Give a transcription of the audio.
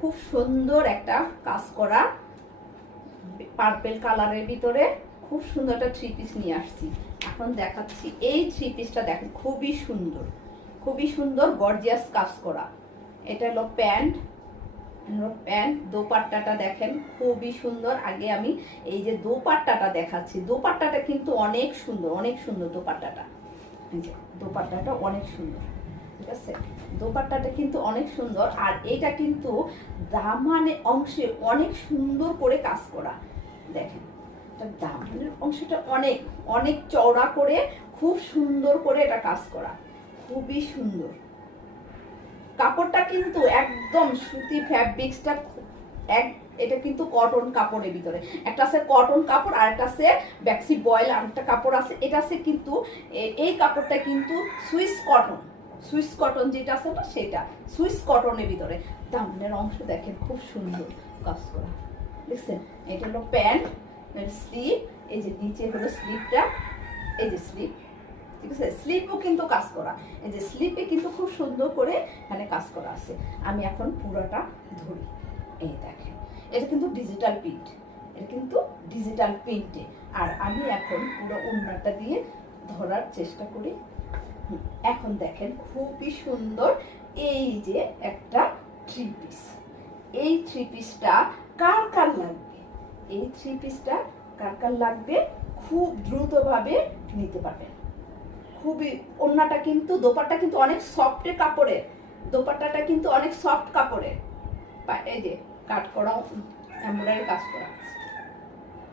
খুব সুন্দর একটা কাজ করা পার্পল কালারের ভিতরে খুব সুন্দর একটা থ্রি পিস নিয়ে আসছি। এখন দেখাচ্ছি এই থ্রি পিসটা দেখেন, খুবই সুন্দর, খুবই সুন্দর গর্জিয়াস কাজ করা। এটা হলো প্যান্ট, দোপাট্টাটা দেখেন খুবই সুন্দর। আগে আমি এই যে দোপাট্টাটা দেখাচ্ছি, দোপাট্টাটা কিন্তু অনেক সুন্দর, অনেক সুন্দর দোপাট্টাটা। এই যে দোপাট্টাটা অনেক সুন্দর, ঠিক আছে, দোপাট্টাটা কিন্তু অনেক সুন্দর। আর এটা কিন্তু দামানের অংশে অনেক সুন্দর করে কাজ করা, দেখেন দামানের অংশটা অনেক অনেক চওড়া করে খুব সুন্দর করে এটা কাজ করা, খুবই সুন্দর। কাপড়টা কিন্তু একদম সুতি ফ্যাব্রিক্সটা এটা কিন্তু কটন কাপড়ের ভিতরে, একটা আছে কটন কাপড় আর একটা আছে ব্যাক্সি বয়েল আর একটা কাপড় আছে। এটা আছে কিন্তু এই কাপড়টা কিন্তু সুইস কটন যেটা আছে না সেটা সুইস কটনের ভিতরে। দামনের অংশ দেখেন খুব সুন্দর কাজ করা, দেখছেন। এটা হলো প্যান্ট, স্লিভ, এই যে নিচে হলো স্লিভটা, এই যে স্লিভ, ঠিক আছে, স্লিপও কিন্তু কাজ করা, এই যে স্লিপে কিন্তু খুব সুন্দর করে এখানে কাজ করা আছে। আমি এখন পুরোটা ধরি, এই দেখেন এটা কিন্তু ডিজিটাল প্রিন্ট, এটা কিন্তু ডিজিটাল প্রিন্টে। আর আমি এখন পুরো ওড়নাটা দিয়ে ধরার চেষ্টা করি। এখন দেখেন খুবই সুন্দর এই যে একটা থ্রি পিস। এই থ্রি পিসটা কার কার লাগবে, এই থ্রি পিসটা কার কার লাগবে খুব দ্রুতভাবে নিতে পারবেন। খুবই ওড়নাটা কিন্তু দোপাট্টা কিন্তু অনেক সফটের কাপড়ের, দোপাট্টাটা কিন্তু অনেক সফট কাপড়ের, এই যে কাট করা এমব্রয়ডারি কাজ করা আছে।